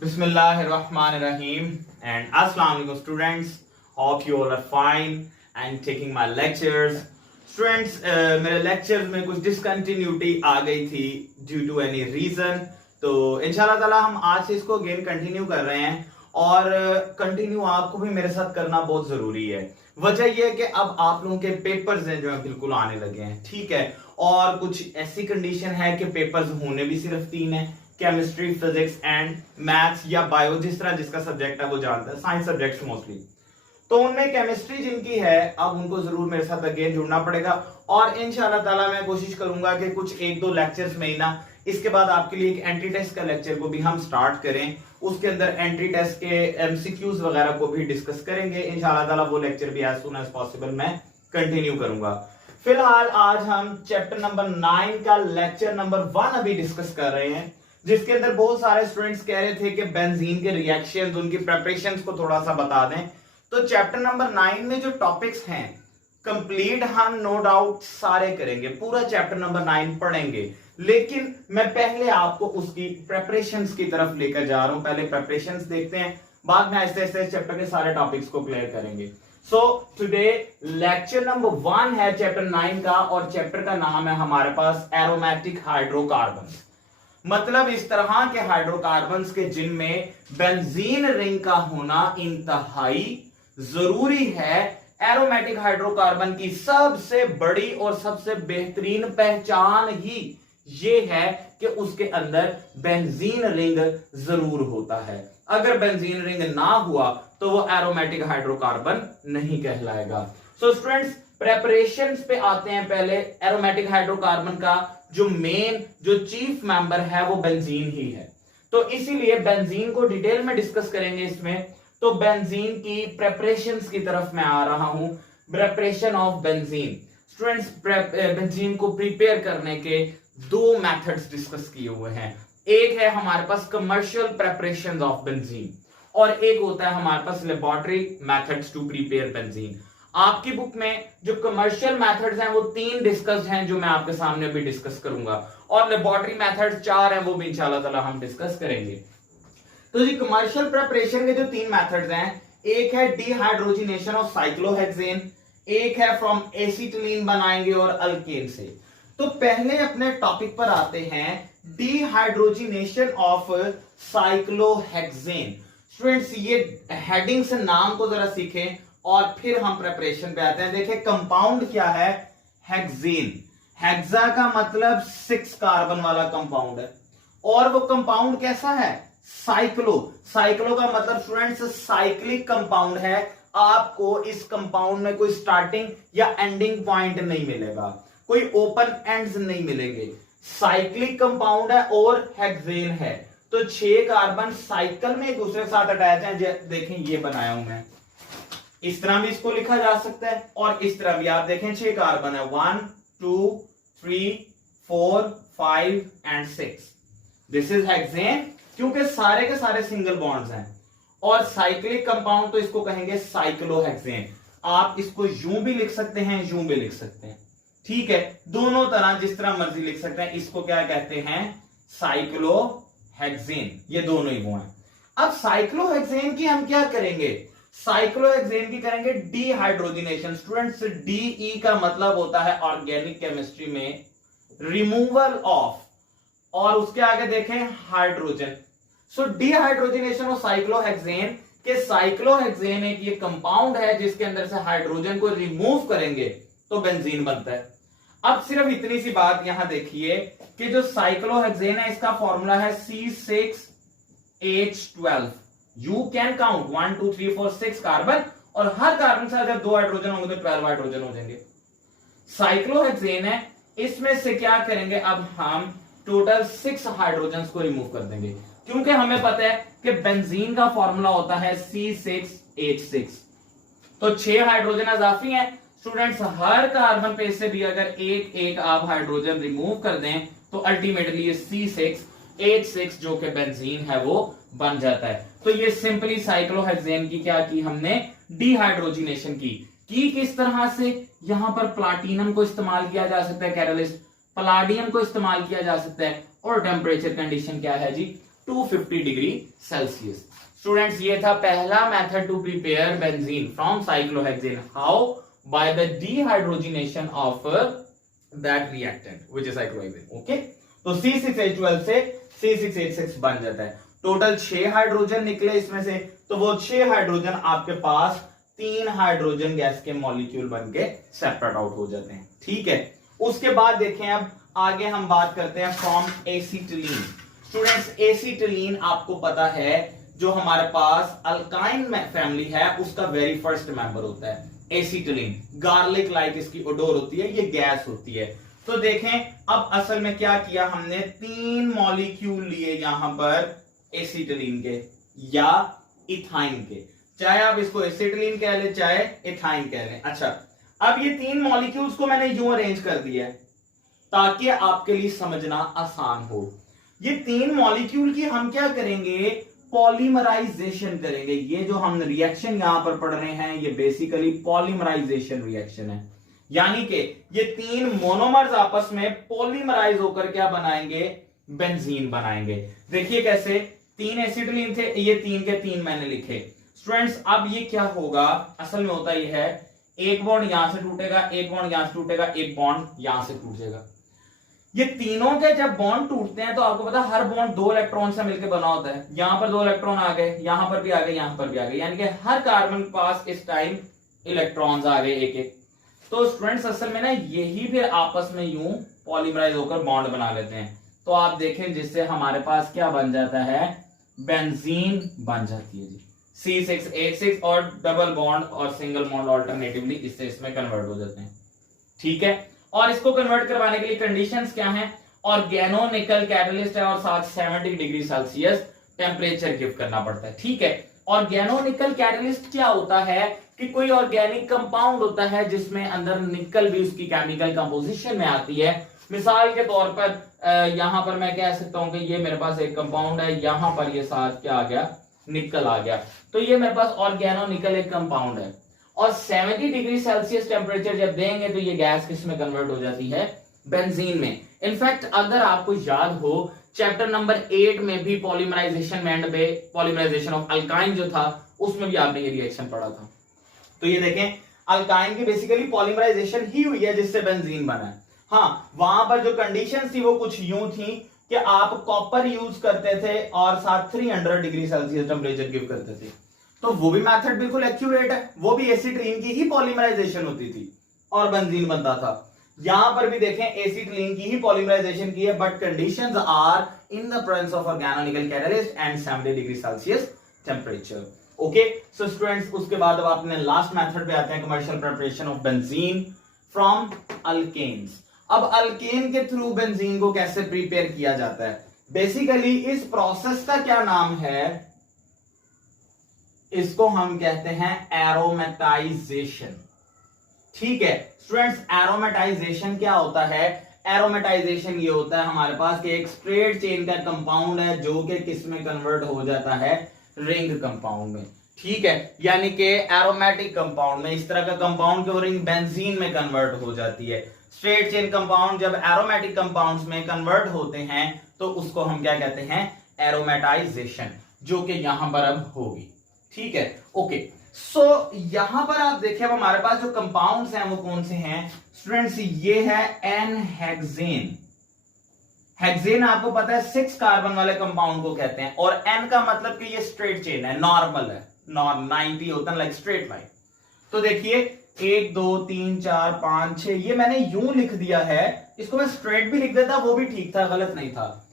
Bismillahirrahmanirrahim and Assalamu alaikum students. Hope you all are fine and taking my lectures. Students, मेरे lectures में कुछ discontinuity आ गई थी due to any reason. तो इंशाल्लाह ताला हम आज से इसको again continue कर रहे हैं और continue आपको भी मेरे साथ करना बहुत जरूरी है। वजह यह है कि अब आप लोगों के पेपर्स हैं जो है बिल्कुल आने लगे हैं, ठीक है। और कुछ ऐसी कंडीशन है कि पेपर्स होने भी सिर्फ 3 है, केमिस्ट्री, फिजिक्स एंड मैथ्स या बायो, जिस तरह जिसका सब्जेक्ट है वो जानता है, साइंस सब्जेक्ट्स मोस्टली। तो उनमें केमिस्ट्री जिनकी है अब उनको जरूर मेरे साथ अगेन जुड़ना पड़ेगा और इंशाल्लाह ताला मैं कोशिश करूंगा कि कुछ 1-2 लेक्चर्स में ही ना, इसके बाद आपके लिए एक एंट्री टेस्ट का लेक्चर को भी हम स्टार्ट करें, उसके अंदर एंट्री टेस्ट के एमसीक्यूज वगैरह को भी डिस्कस करेंगे इंशाल्लाह ताला। वो लेक्चर भी एज सून एज पॉसिबल मैं कंटिन्यू करूंगा। फिलहाल आज हम चैप्टर नंबर 9 का लेक्चर नंबर 1 अभी डिस्कस कर रहे हैं, जिसके अंदर बहुत सारे स्टूडेंट्स कह रहे थे कि बेंजीन के रिएक्शंस, उनकी प्रिपरेशंस को थोड़ा सा बता दें। तो चैप्टर नंबर 9 में जो टॉपिक्स हैं कंप्लीट हम नो डाउट सारे करेंगे, पूरा चैप्टर नंबर 9 पढ़ेंगे, लेकिन मैं पहले आपको उसकी प्रिपरेशंस की तरफ लेकर जा रहा हूं। पहले प्रिपरेशंस देखते हैं, बाद में ऐसे ऐसे चैप्टर के सारे टॉपिक्स को क्लियर करेंगे। सो टुडे लेक्चर नंबर 1 है चैप्टर 9 का और चैप्टर का नाम है हमारे पास एरोमेटिक हाइड्रोकार्बन। मतलब इस तरह के हाइड्रोकार्बन्स के जिनमें बेंजीन रिंग का होना इंतहाई जरूरी है। एरोमेटिक हाइड्रोकार्बन की सबसे बड़ी और सबसे बेहतरीन पहचान ही ये है कि उसके अंदर बेंजीन रिंग जरूर होता है। अगर बेंजीन रिंग ना हुआ तो वो एरोमेटिक हाइड्रोकार्बन नहीं कहलाएगा। सो स्टूडेंट्स, प्रेपरेशंस पे आते हैं। पहले एरोमेटिक हाइड्रोकार्बन का जो मेन जो चीफ मेंबर है वो बेंजीन ही है, तो इसीलिए बेंजीन को डिटेल में डिस्कस करेंगे इसमें। तो बेंजीन की प्रेपरेशंस की तरफ मैं आ रहा हूं। Preparation of benzene students, benzene को प्रिपेयर करने के 2 मेथड्स डिस्कस किए हुए हैं। एक है हमारे पास कमर्शियल प्रेपरेशन ऑफ बेंजीन और एक होता है हमारे पास laboratory methods to prepare benzene. आपकी बुक में जो कमर्शियल मेथड्स हैं वो 3 डिस्कस हैं जो मैं आपके सामने अभी डिस्कस करूंगा, और लेबोरेटरी मेथड्स 4 हैं, वो भी इंशाल्लाह ताला हम डिस्कस करेंगे। तो जी कमर्शियल प्रिपरेशन के जो 3 मेथड्स हैं, एक है डिहाइड्रोजिनेशन ऑफ साइक्लोहेक्सेन, एक है फ्रॉम एसिटिलीन बनाएंगे और अल्केन से। तो पहले अपने टॉपिक पर आते हैं, डिहाइड्रोजिनेशन ऑफ साइक्लोहेक्सेन। स्टूडेंट्स ये हेडिंग से नाम को जरा सीखें और फिर हम प्रिपरेशन पे आते हैं। देखिए कंपाउंड क्या है, हेक्सेन। हेक्सा का मतलब 6 कार्बन वाला कंपाउंड है और वो कंपाउंड कैसा है, साइक्लो। साइक्लो का मतलब स्टूडेंट्स साइक्लिक कंपाउंड है। आपको इस कंपाउंड में कोई स्टार्टिंग या एंडिंग पॉइंट नहीं मिलेगा, कोई ओपन एंड्स नहीं मिलेंगे। साइक्लिक कंपाउंड है और हेक्सेन है, तो 6 कार्बन साइकिल में एक दूसरे के साथ अटैच है। देखें ये बनाया हूं मैं, इस तरह भी इसको लिखा जा सकता है और इस तरह भी। आप देखें 6 कार्बन है, 1 2 3 4 5 एंड 6। दिस इज हेक्सेन, क्योंकि सारे के सारे सिंगल बॉन्ड्स हैं। और साइक्लिक कंपाउंड तो इसको कहेंगे साइक्लोहेक्सेन। आप इसको यूं भी लिख सकते हैं, यूं भी लिख सकते हैं, ठीक है, दोनों तरह जिस तरह मर्जी लिख सकते हैं। इसको क्या कहते हैं, साइक्लोहेक्सेन। ये दोनों ही वो हैं। अब साइक्लोहेक्सेन की हम क्या करेंगे, साइक्लोहेक्सेन की करेंगे डिहाइड्रोजिनेशन। स्टूडेंट्स डीई का मतलब होता है ऑर्गेनिक केमिस्ट्री में रिमूवल ऑफ, और उसके आगे देखें hydrogen. So dehydrogenation of cyclohexane के साइक्लोहेक्सेन एक ये कंपाउंड है जिसके अंदर से हाइड्रोजन को रिमूव करेंगे तो बेंजीन बनता है। अब सिर्फ इतनी सी बात यहां देखिए कि जो साइक्लोहेक्सेन है इसका फॉर्मूला है C6H12। You can count 1 2 3 4 6 carbon, और हर कार्बन से अगर 2 हाइड्रोजन होंगे तो 12 हाइड्रोजन हो जाएंगे। साइक्लोहेक्सेन है, इसमें से क्या करेंगे, अब हम टोटल 6 हाइड्रोजन को रिमूव कर देंगे, क्योंकि हमें पता है कि बेंजीन का फॉर्मूला होता है C6H6। तो 6 हाइड्रोजन इजाफी हैं। स्टूडेंट्स हर कार्बन पे से भी अगर एक एक आप हाइड्रोजन रिमूव कर दें तो अल्टीमेटली ये C6H6 जो कि बेंजीन है वो बन जाता है। तो ये सिंपली साइक्लोहेक्सेन की क्या की हमने, डिहाइड्रोजिनेशन की किस तरह से, यहां पर प्लाटिनम को इस्तेमाल किया जा सकता है, कैटलिस्ट पलाडियम को इस्तेमाल किया जा सकता है, और टेम्परेचर कंडीशन क्या है जी, 250 डिग्री सेल्सियस। स्टूडेंट्स ये था पहला method to prepare benzene from cyclohexane. How? By the dehydrogenation of that reactant which is cyclohexane. Okay, तो C6H12 से C6H6 बन जाता है। टोटल 6 हाइड्रोजन निकले इसमें से, तो वो 6 हाइड्रोजन आपके पास 3 हाइड्रोजन गैस के मॉलिक्यूल बन के सेपरेट आउट हो जाते हैं। ठीक है, उसके बाद देखें अब आगे हम बात करते हैं फ्रॉम एसिटिलीन। स्टूडेंट्स एसिटिलीन आपको पता है जो हमारे पास अल्काइन फैमिली है उसका वेरी फर्स्ट मेंबर होता है एसिटिलीन। गार्लिक लाइक इसकी ओडोर होती है, ये गैस होती है। तो देखें अब असल में क्या किया हमने, 3 मॉलिक्यूल लिए यहां पर एसिटिलीन के या इथाइन के, चाहे आप इसको एसिटिलीन कह ले चाहे इथाइन कह लें। अच्छा, अब ये 3 मॉलिक्यूल्स को मैंने यूं अरेंज कर दिया है ताकि आपके लिए समझना आसान हो। ये 3 मॉलिक्यूल की हम क्या करेंगे, पॉलीमराइजेशन करेंगे। ये जो हम रिएक्शन यहां पर पढ़ रहे हैं ये बेसिकली पॉलीमराइजेशन रिएक्शन है, यानी कि ये 3 मोनोमर्स आपस में पॉलीमराइज होकर क्या बनाएंगे, बेंजीन बनाएंगे। देखिए कैसे, 3 एसिटिलीन थे, ये 3 के 3 मैंने लिखे। स्टूडेंट्स अब ये क्या होगा, असल में होता ये है एक बॉन्ड यहां से टूटेगा, एक बॉन्ड यहां से टूटेगा, एक बॉन्ड यहां से टूट जाएगा। ये तीनों के जब बॉन्ड टूटते हैं तो आपको पता है हर बॉन्ड 2 इलेक्ट्रॉन से मिलकर बना होता है। यहां पर 2 इलेक्ट्रॉन आ गए, यहां पर भी आ गए, यहां पर भी आ गए, यानी कि हर कार्बन के पास इस टाइम इलेक्ट्रॉन्स आ गए एक एक। तो स्टूडेंट्स असल में ना यही फिर आपस में यूं पॉलीमराइज होकर बॉन्ड बना लेते हैं। तो आप देखें जिससे हमारे पास क्या बन जाता है, बेंजीन बन जाती है जी, C6H6 और डबल बॉन्ड और सिंगल बॉन्ड ऑल्टरनेटिवली इससे इसमें कन्वर्ट हो जाते हैं। ठीक है, और इसको कन्वर्ट करवाने के लिए कंडीशंस क्या हैं, ऑर्गेनो निकल कैटलिस्ट है और साथ 70 डिग्री सेल्सियस टेम्परेचर गिव करना पड़ता है। ठीक है, ऑर्गेनो निकल कैटलिस्ट क्या होता है कि कोई ऑर्गेनिक कंपाउंड होता है जिसमें अंदर निकल भी उसकी केमिकल कंपोजिशन में आती है। मिसाल के तौर पर यहां पर मैं कह सकता हूं कि ये मेरे पास एक कंपाउंड है, यहां पर ये साथ क्या आ गया, निकल आ गया, तो ये मेरे पास ऑर्गेनो निकल एक कंपाउंड है। और 70 डिग्री सेल्सियस टेम्परेचर जब देंगे तो ये गैस किस में कन्वर्ट हो जाती है, बेंजीन में। इनफैक्ट अगर आपको याद हो चैप्टर नंबर 8 में भी पॉलीमराइजेशन एंड पे पॉलीमराइजेशन ऑफ अल्काइन जो था उसमें भी आपने ये रिएक्शन पढ़ा था। तो ये देखें अल्काइन की बेसिकली पॉलीमराइजेशन ही हुई है जिससे बेंजीन बना है। हाँ, वहां पर जो कंडीशन थी वो कुछ यूं थी कि आप कॉपर यूज करते थे और साथ 300 डिग्री सेल्सियस टेम्परेचर गिव करते थे, तो वो भी मेथड बिल्कुल एक्यूरेट है, वो भी एसिटिलीन की ही पॉलीमराइजेशन होती थी और बेंजीन बनता था। यहां पर भी देखें एसिटिलीन की ही पॉलीमराइजेशन की है, but conditions are in the presence of organonickel catalyst and 70 degree Celsius temperature. Okay, so students उसके बाद अब आपने लास्ट मेथड पे आते हैं, commercial preparation of benzene from alkenes. अब अल्केन के थ्रू बेंजीन को कैसे प्रिपेयर किया जाता है, बेसिकली इस प्रोसेस का क्या नाम है, इसको हम कहते हैं एरोमेटाइजेशन। ठीक है स्टूडेंट्स, एरोमेटाइजेशन क्या होता है, एरोमेटाइजेशन ये होता है हमारे पास कि एक स्ट्रेट चेन का कंपाउंड है जो कि किस में कन्वर्ट हो जाता है, रिंग कंपाउंड में। ठीक है, यानी कि एरोमेटिक कंपाउंड में, इस तरह का कंपाउंड की रिंग बेंजीन में कन्वर्ट हो जाती है। स्ट्रेट चेन कंपाउंड जब एरोमेटिक कंपाउंड्स में कन्वर्ट होते हैं तो उसको हम क्या कहते हैं, एरोमेटाइजेशन, जो कि यहां पर अब होगी। ठीक है, ओके, सो यहां पर आप देखिए अब हमारे पास जो कंपाउंड्स हैं वो कौन से हैं स्टूडेंट्स, ये है n-हेक्सेन। हेक्सेन आपको पता है 6 कार्बन वाले कंपाउंड को कहते हैं, और n का मतलब कि ये स्ट्रेट चेन है, नॉर्मल है, 90 होता है लाइक स्ट्रेट लाइन। तो देखिए 1 2 3 4 5 6, ये मैंने यूं लिख दिया है, इसको मैं स्ट्रेट भी लिख देता वो भी ठीक था, गलत नहीं था,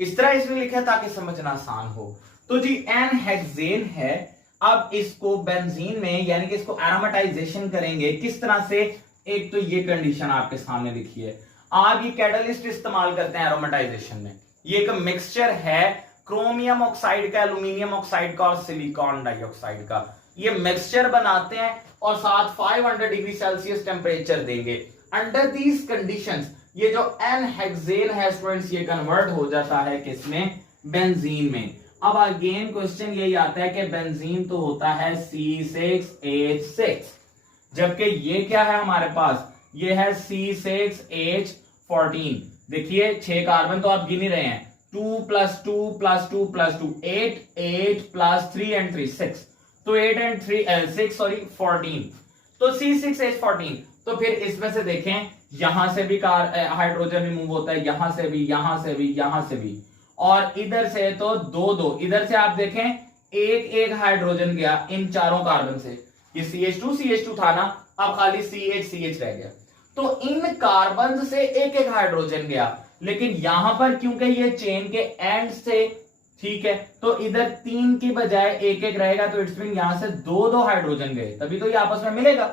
इस तरह इसलिए लिखा ताकि समझना आसान हो। तो जी n-हेक्सेन है। अब इसको बेंजीन में यानी कि इसको एरोमेटाइजेशन करेंगे किस तरह से, एक तो ये कंडीशन आपके सामने लिखी है, आप ये कैटलिस्ट इस्तेमाल करते हैं एरोमेटाइजेशन में। ये एक मिक्सचर है क्रोमियम ऑक्साइड का, एल्यूमिनियम ऑक्साइड का और सिलिकॉन डाइऑक्साइड का, ये मिक्सचर बनाते हैं और साथ 500 डिग्री सेल्सियस टेम्परेचर देंगे। अंडर दीज कंडीशंस ये जो n-हेक्सेन है स्टूडेंट्स ये कन्वर्ट हो जाता है किसमें, बेंजीन में। अब अगेन क्वेश्चन यही आता है कि बेंजीन तो होता है C6H6, जबकि ये क्या है हमारे पास, ये है C6H14। देखिए 6 कार्बन तो आप गिन ही रहे हैं, 2 plus 2 plus 2 plus 2 8, 8 plus 3 and 3 6, तो 8 एंड 3 6 सॉरी 14, तो C6H14। तो फिर इसमें से देखें यहां से भी हाइड्रोजन रिमूव होता है, यहां से भी, यहां से भी, यहां से भी, और इधर से तो 2 2, इधर से आप देखें एक एक हाइड्रोजन गया इन चारों कार्बन से, ये CH2 था ना, अब खाली CH रह गया, तो इन कार्बन से एक एक हाइड्रोजन गया, लेकिन यहां पर क्योंकि ये चेन के एंड से, ठीक है, तो इधर 3 की बजाय एक एक रहेगा, तो इट्स मीन यहां से 2 2 हाइड्रोजन गए, तभी तो ये आपस में मिलेगा।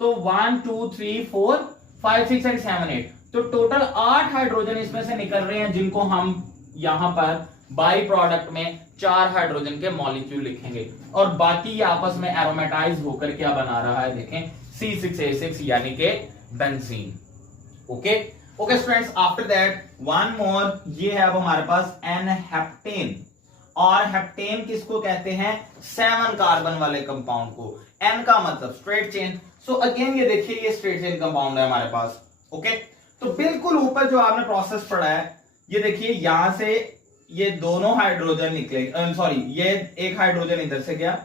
तो 1 2 3 4 5 6 एंड 7 8, तो टोटल 8 हाइड्रोजन इसमें से निकल रहे हैं, जिनको हम यहां पर बाई प्रोडक्ट में 4 हाइड्रोजन के मॉलिक्यूल लिखेंगे, और बाकी ये आपस में एरोमेटाइज होकर क्या बना रहा है, देखें C6H6 यानी कि benzene. Okay okay students, after that one more, ये है अब हमारे पास n-हेप्टेन, और हेप्टेन किसको कहते हैं, 7 कार्बन वाले कंपाउंड को, n का मतलब स्ट्रेट चेन, सो अगेन ये देखिए ये स्ट्रेट चेन कंपाउंड है हमारे पास। ओके, तो बिल्कुल ऊपर जो आपने प्रोसेस पढ़ा है, ये देखिए यहां से ये दोनों हाइड्रोजन निकले, सॉरी ये एक हाइड्रोजन इधर से गया,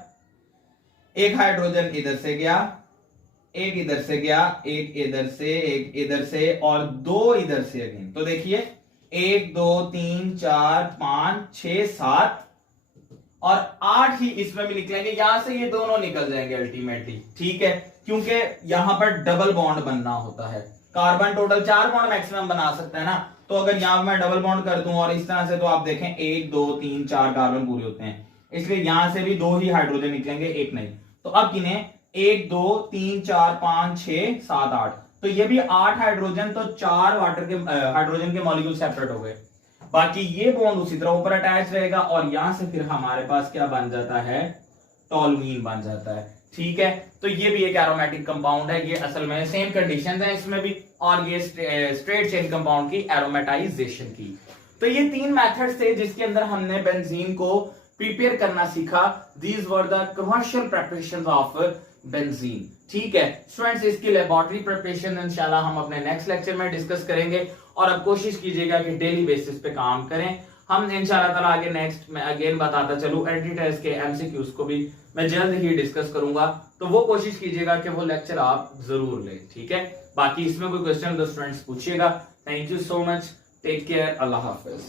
एक हाइड्रोजन इधर से गया, एक इधर से गया, एक इधर से, एक इधर से, और 2 इधर से अगेन, तो देखिए 1 2 3 4 5 6 7 और 8 ही इसमें भी निकलेंगे, यहां से ये दोनों निकल जाएंगे अल्टीमेटली, ठीक है, क्योंकि यहां पर डबल बॉन्ड बनना होता है, कार्बन टोटल 4 बॉन्ड मैक्सिमम बना सकता है ना, तो अगर यहां मैं डबल बॉन्ड कर दूं और इस तरह से, तो आप देखें 1 2 3 4 कार्बन पूरे होते हैं, इसलिए यहां से भी 2 ही हाइड्रोजन निकलेंगे, एक नहीं, तो अब गिने 1 2 3 4 5 6 7 8, तो ये भी 8 हाइड्रोजन, तो 4 वाटर के हाइड्रोजन के मॉलिक्यूल सेपरेट हो गए, बाकी ये बॉन्ड उसी तरह ऊपर अटैच रहेगा, और यहां से फिर हमारे पास क्या बन जाता है, टॉलुइन बन जाता है, ठीक है। तो ये भी एक एरोमेटिक कंपाउंड है, ये असल में सेम कंडीशंस हैं इसमें भी, और ये स्ट्रेट चेन कंपाउंड की एरोमेटाइजेशन की। तो ये 3 मेथड्स थे जिसके अंदर हमने बेंजीन को प्रिपेयर करना सीखा, these were the commercial preparations of benzene, ठीक है स्टूडेंट्स। इसकी लेबोरेटरी प्रिपरेशन इंशाल्लाह हम अपने नेक्स्ट लेक्चर में डिस्कस करेंगे, और अब कोशिश कीजिएगा कि डेली बेसिस पे काम करें। हम इंशाल्लाह ताला आगे नेक्स्ट में अगेन बताता चलूं, एंटी टेस्ट के एमसीक्यूज को भी मैं जल्द ही डिस्कस करूंगा, तो वो कोशिश कीजिएगा कि वो लेक्चर आप जरूर लें, ठीक है। बाकी इसमें कोई क्वेश्चन तो स्टूडेंट्स पूछिएगा। Thank you so much, take care, अल्लाह हाफिज।